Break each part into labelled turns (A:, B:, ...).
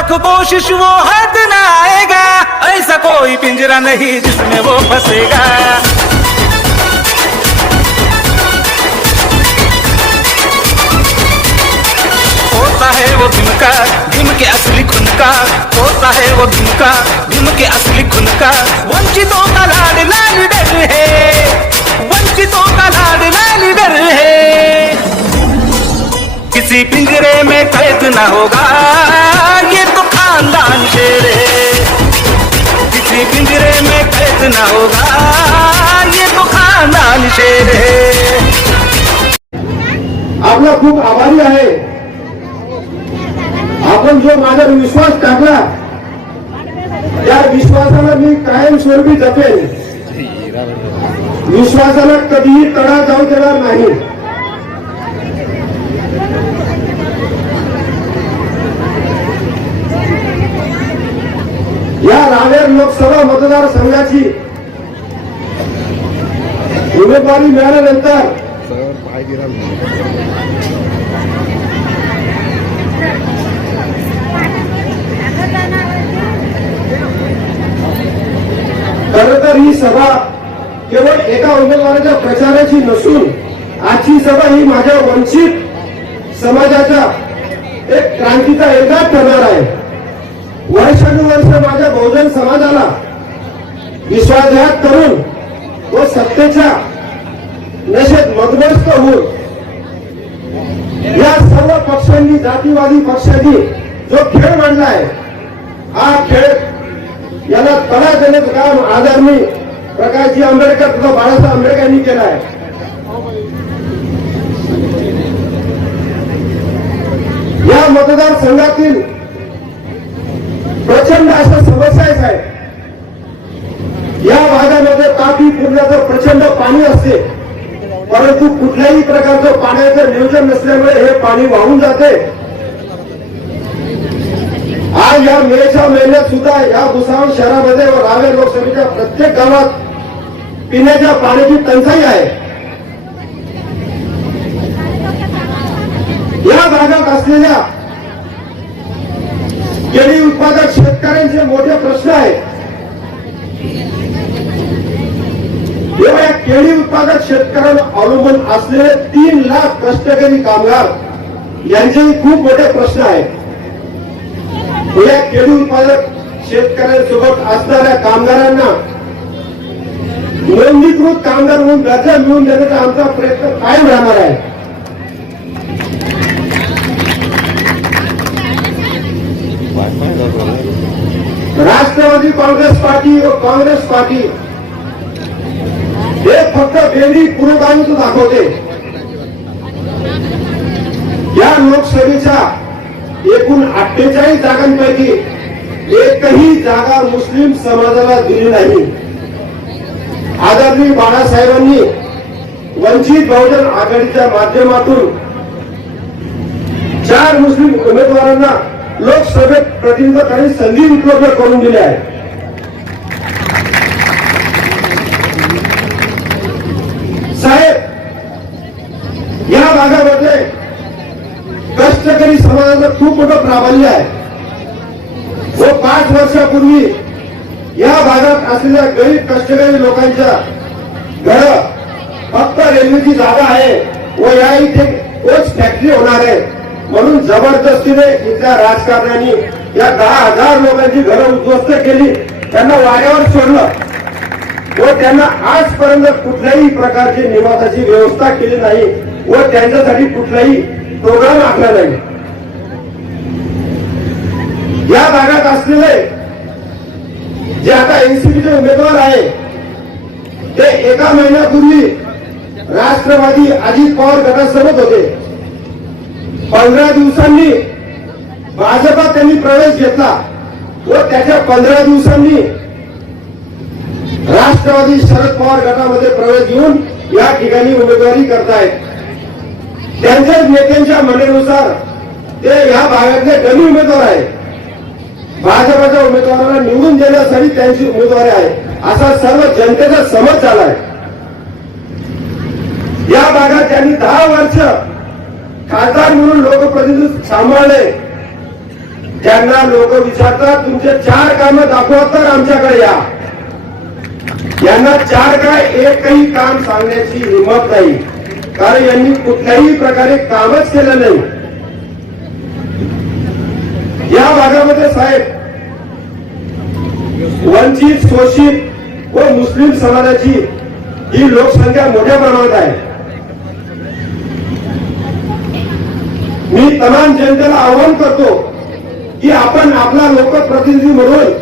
A: लाख कोशिश वो हाथ न आएगा। ऐसा कोई पिंजरा नहीं जिसमें वो फंसेगा। होता है वो भीम का भीम के असली खुन का होता है वो भीम का भीम के असली खुन का वंचितों का लाड लाल डर है। वंचितों का लाड लाल डर है। किसी पिंजरे में कैद ना होगा। ना होगा ये तो खानदान शेर है।
B: आपला खूप आभारी आहे. आपण जो माझ्यावर विश्वास टाकला त्या विश्वासाला मी कायमस्वरूपी जपेल. विश्वासाला कधीही तडा जाऊ देणार नाही. या रावेर लोकसभा मतदारसंघाची उमेदवारी मिळाल्यानंतर खर तर ही सभा केवळ एका उमेदवाराच्या प्रचाराची नसून आजची सभा ही माझ्या वंचित समाजाच्या एक क्रांतीचा एकाच ठरणार आहे. वर्षानुवर्ष माझ्या बहुजन समाजाला विश्वासघात करून सत्तेच्या नशेत मदमस्त होऊन या सर्व पक्षांनी जातीवादी पक्षांनी जो खेळ मांडला आहे हा खेळ याला तडा देण्याचं काम आदरणीय प्रकाशजी आंबेडकर तथा बाळासाहेब आंबेडकर यांनी केलं आहे या मतदारसंघातील प्रचंड अशा समस्या आहेत. या भागामध्ये तापी पुरण्याचं प्रचंड पाणी असते. परंतु कुठल्याही प्रकारचं पाण्याचं नियोजन नसल्यामुळे हे पाणी वाहून जाते. आज या मेच्या महिन्यात सुद्धा या भुसावळ शहरामध्ये व रावे लोकसभेच्या प्रत्येक गावात पिण्याच्या पाण्याची टंचाई आहे. या भागात असलेल्या केळी उत्पादक शेतकऱ्यांचे मोठे प्रश्न आहेत. जेव्हा केळी उत्पादक शेतकऱ्यांना अवलंबून असलेले तीन लाख कष्टकरी कामगार यांचेही खूप मोठे प्रश्न आहेत. या केळी उत्पादक शेतकऱ्यांसोबत असणाऱ्या कामगारांना नोंदणीकृत कामगार म्हणून दर्जा मिळवून देण्याचा आमचा प्रयत्न कायम राहणार आहे. राष्ट्रवादी काँग्रेस पार्टी व काँग्रेस पार्टी हे फक्त वेगळी पुरोगामीच दाखवते. या लोकसभेच्या एकूण अठ्ठेचाळीस जागांपैकी एकही जागा मुस्लिम समाजाला दिली नाही. आदरणीय बाळासाहेबांनी वंचित बहुजन आघाडीच्या माध्यमातून चार मुस्लिम उमेदवारांना लोकसभेत प्रतिनिधित्वाची संधी उपलब्ध करून दिली आहे. कष्टकरी खूप मोठं प्राबल्य आहे. व पाच वर्षापूर्वी या भागात असलेल्या गरीब कष्टकरी लोकांच्या घर फक्त रेल्वेची जागा आहे व या इथे कोच फॅक्टरी होणार आहे. म्हणून जबरदस्तीने इथल्या राजकारण्यांनी या दहा हजार लोकांची घरं उद्ध्वस्त केली. त्यांना वाऱ्यावर सोडलं. व त्यांना आजपर्यंत कुठल्याही प्रकारची निवासाची व्यवस्था केली नाही. व त्यांच्यासाठी कुठलाही प्रोग्राम आखला नाही. या भागात असलेले जे आता एनसीपीचे उमेदवार आहे ते एका महिन्यापूर्वी राष्ट्रवादी अजित पवार गटासोबत होते. पंधरा दिवसांनी भाजपात त्यांनी प्रवेश घेतला व त्याच्या पंधरा दिवसांनी राष्ट्रवादी शरद पवार गटामध्ये प्रवेश घेऊन या ठिकाणी उमेदवारी करतायत. त्यांच्याच नेत्यांच्या म्हणण्यानुसार ते या भागातले डमी उमेदवार आहेत. भाजपाच्या उमेदवाराला निवडून देण्यासाठी त्यांची उमेदवारी आहे. असा सर्व जनतेचा समज झालाय. या भागात त्यांनी दहा वर्ष खासदार म्हणून लोकप्रतिनिधी सांभाळले. त्यांना लोक विचारतात तुमचे चार कामं दाखवा तर आमच्याकडे या. यांना चार काय एकही काम सांगण्याची हिंमत नाही. कारण यांनी कुठल्याही प्रकारे कामच केलं नाही. या भागामध्ये साहेब वंचित शोषित व मुस्लिम समाजाची ही लोकसंख्या मोठ्या प्रमाणात आहे. मी तमाम जनतेला आवाहन करतो की आपण आपला लोकप्रतिनिधी म्हणून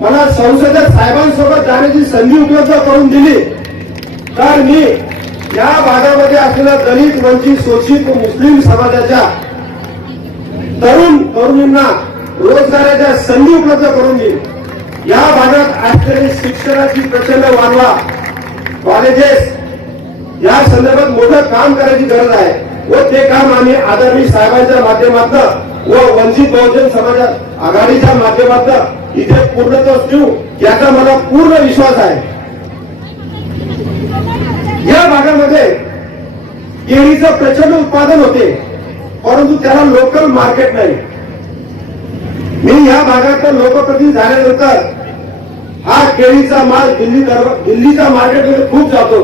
B: मला संसदेत साहेबांसोबत जाण्याची संधी उपलब्ध करून दिली. तर मी या भागामध्ये असलेल्या दलित वंचित शोषित व मुस्लिम समाजाच्या तरुण तरुणींना रोजगाराच्या संधी उपलब्ध करून देईल. या भागात असलेली शिक्षणाची प्रचंड वाढवा. कॉलेजेस या संदर्भात मोठं काम करायची गरज आहे व ते काम आम्ही आदरणीय साहेबांच्या माध्यमातून व वंचित बहुजन समाज आघाडीच्या माध्यमातून इथे पूर्णत्वास देऊ याचा मला पूर्ण विश्वास आहे. या भागामध्ये केळीचं प्रचंड उत्पादन होते. परंतु त्याला लोकल मार्केट नाही. मी या भागात लोकप्रतिनिधी झाल्यानंतर हा केळीचा माल दिल्ली दिल्लीच्या मार्केटमध्ये खूप जातो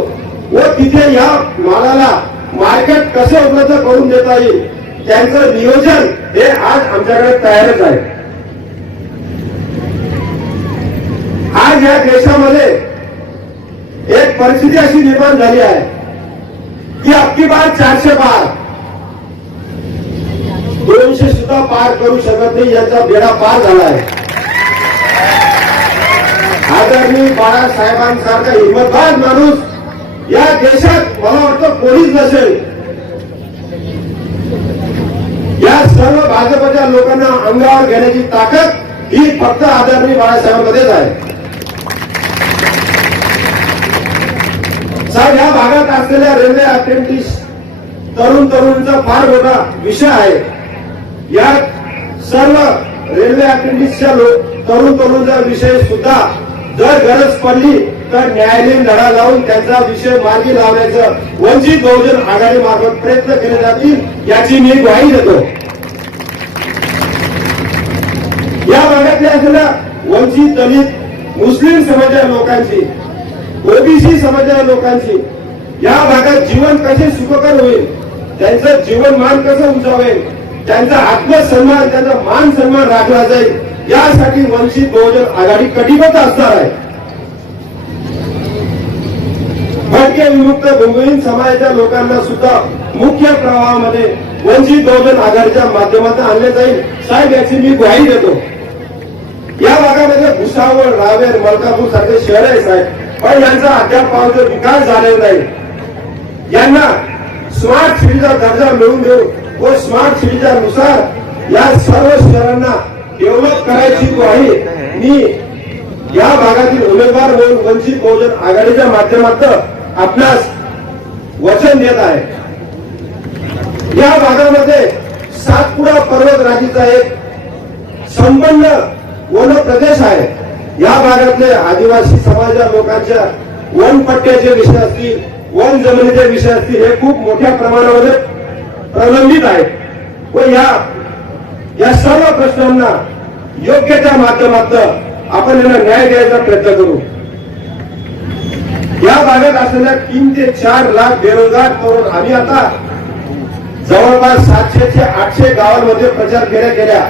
B: व तिथे या मालाला मार्केट कसं उपलब्ध करून देता येईल त्यांचं नियोजन हे आज आमच्याकडे तयारच आहे. आज या देशामध्ये एक परिस्थिती अशी निर्माण झाली आहे की अख्खी बार चारशे बार दोनशे सुद्धा पार करू शकत नाही याचा बेडा पार झाला आहे. आदरणीय बाळासाहेबांसारखा हिंमतवान माणूस या देशात मला वाटतं कोणीच नसेल. या सर्व भाजपच्या लोकांना अंगावर घेण्याची ताकद ही फक्त आदरणीय बाळासाहेबांमध्येच आहे. साहेब या भागात असलेल्या रेल्वे अप्रेंटिस तरुण तरुणचा फार मोठा विषय आहे. या सर्व रेल्वे अप्रेंटिसच्या तरुण तरुणचा विषय सुद्धा जर गरज पडली तर न्यायालयीन लढा लावून त्यांचा विषय मार्गी लावण्याचं वंचित बहुजन आघाडी मार्फत प्रयत्न केले जातील याची मी ग्वाही देतो. या भागातल्या असलेल्या वंचित दलित मुस्लिम समाजाच्या लोकांची ओबीसी समाजाच्या लोकांची या भागात जीवन कसे सुखकर होईल त्यांचं जीवनमान कसं उंचावेल त्यांचा आत्मसन्मान त्यांचा मान सन्मान राखला जाईल. यासाठी वंचित बहुजन आघाडी कटिबद्ध असणार आहे. भटके विमुक्त भूमिहीन समाजाच्या लोकांना सुद्धा मुख्य प्रवाहामध्ये वंचित बहुजन आघाडीच्या माध्यमातून आणले जाईल. साहेब याची मी ग्वाही देतो. या भागामध्ये भुसावळ रावेर मलकापूर सारखे शहर आहे साहेब. पण यांचा अद्याप विकास झालेला नाही. यांना स्मार्ट सिटीचा दर्जा मिळून देऊ व स्मार्ट सिटीच्यानुसार या सर्व शहरांना डेव्हलप करायची ग्वाही मी या भागातील उमेदवार म्हणून वंचित बहुजन आघाडीच्या माध्यमातून आपणास वचन देत आहे. या भागामध्ये सातपुडा पर्वत राजीचा एक संपन्न वन प्रदेश आहे. या भागातले आदिवासी समाजा लोकांच्या वन पट्ट्याचे विषय असतील वन जमिनीचे विषय असतील हे खूप मोठ्या प्रमाणामध्ये प्रलंबित आहेत व या या सर्व प्रश्नांना योग्य त्या माध्यमातून आपण यांना न्याय द्यायचा प्रयत्न करू. या भागात असलेल्या तीन ते चार लाख बेरोजगार तरुण आम्ही आता जवळपास सातशे ते आठशे गावांमध्ये प्रचार केल्या गेल्या.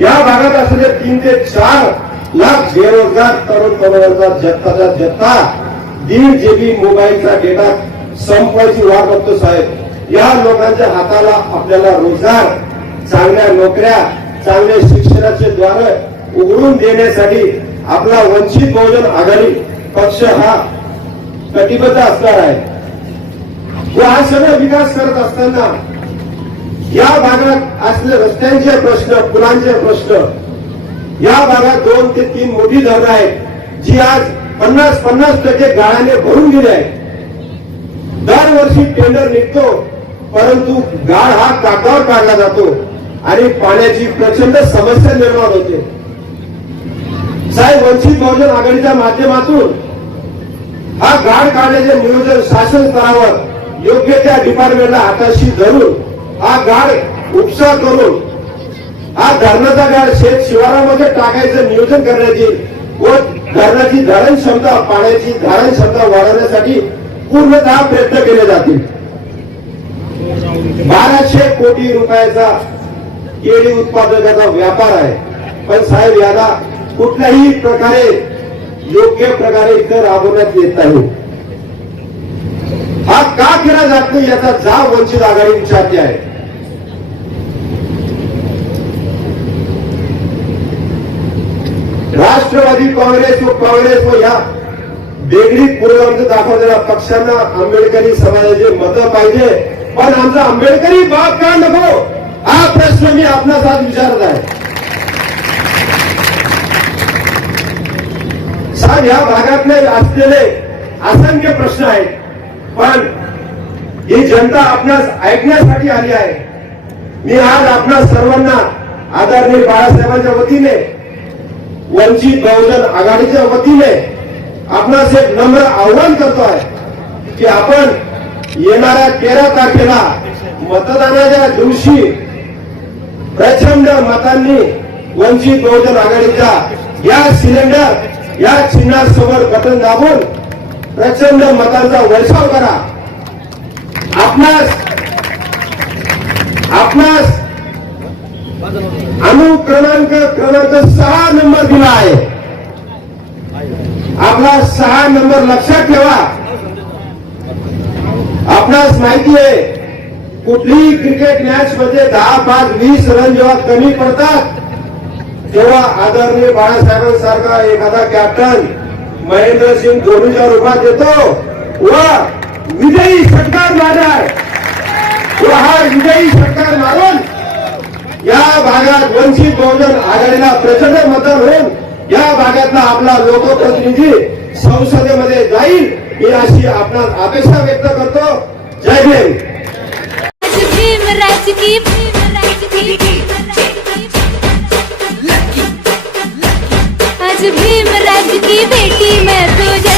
B: या भागात असलेल्या तीन ते चार लाख बेरोजगार तरुण तरुणांचा जत्ताचा जत्ता दीड जीबी मोबाईलचा डेटा संपवायची वाट बघतो साहेब. या लोकांच्या हाताला आपल्याला रोजगार चांगल्या नोकऱ्या चांगल्या शिक्षणाचे द्वार उघडून देण्यासाठी आपला वंचित बहुजन आघाडी पक्ष हा कटिबद्ध असणार आहे. व हा सगळा विकास करत असताना या भागात असले रस्त्यांचे प्रश्न पुलांचे प्रश्न या भागात दोन ते तीन मोठी धरणं आहेत जी आज पन्नास पन्नास टक्के गाळाने भरून गेली आहेत. दरवर्षी टेंडर निघतो परंतु गाळ हा कागदावर काढला जातो आणि पाण्याची प्रचंड समस्या निर्माण होते. साहेब वंचित बहुजन आघाडीच्या माध्यमातून हा गाळ काढण्याचे नियोजन शासन स्तरावर योग्य त्या डिपार्टमेंटला हाताशी धरून हा गाळ उपसा करून हा धरणाचा गाळ शेत शिवारामध्ये टाकायचं नियोजन करण्यात येईल व धरणाची धारण क्षमता पाण्याची धारण क्षमता वाढवण्यासाठी पूर्णतः प्रयत्न केले जातील. बाराशे कोटी रुपयाचा केळी उत्पादकाचा व्यापार आहे. पण साहेब याला कुठल्याही प्रकारे योग्य प्रकारे कर राबवण्यात येत नाही. हा का केला जात नाही याचा जाब वंचित आघाडी विचारते आहे. राष्ट्रवादी काँग्रेस व काँग्रेस व या वेगळी पूर्ववर्ग दाखवलेल्या पक्षांना आंबेडकरी समाजाचे मत पाहिजे. पण आमचा आंबेडकरी बाप का नको? हा प्रश्न मी आपणास आज विचारत आहे. साहेब या भागातले असलेले असंख्य प्रश्न आहेत. पण ही जनता आपणास ऐकण्यासाठी आली आहे. मी आज आपणास सर्वांना आदरणीय बाळासाहेबांच्या वतीने वंचित बहुजन आघाडीच्या वतीने आपणास एक नम्र आव्हान करतो आहे की आपण येणाऱ्या तेरा तारखेला मतदानाच्या दिवशी प्रचंड मतांनी वंचित बहुजन आघाडीचा या सिलेंडर या चिन्हासमोर बटन दाबून प्रचंड मतांचा वर्षाव करा. आपणास आपणास अनु क्रमांक क्रमांक सहा नंबर दिला आहे. आपला सहा नंबर लक्षात ठेवा. आपणास माहिती आहे कुठलीही क्रिकेट मॅच मध्ये दहा पाच वीस रन जेव्हा कमी पडतात तेव्हा आदरणीय बाळासाहेबांसारखा एखादा कॅप्टन महेंद्रसिंग धोनीच्या रूपात येतो व विजयी षटकार मारणार. व हा विजयी षटकार मारून या भागात वंचित बहुजन आघाडीला प्रचंड मतदान होऊन या भागातला आपला लोकप्रतिनिधी संसदेमध्ये जाईल ही अशी आपण अपेक्षा व्यक्त करतो. जय भीम.
C: आज भीम राज की भीम बेटी मैं तुझे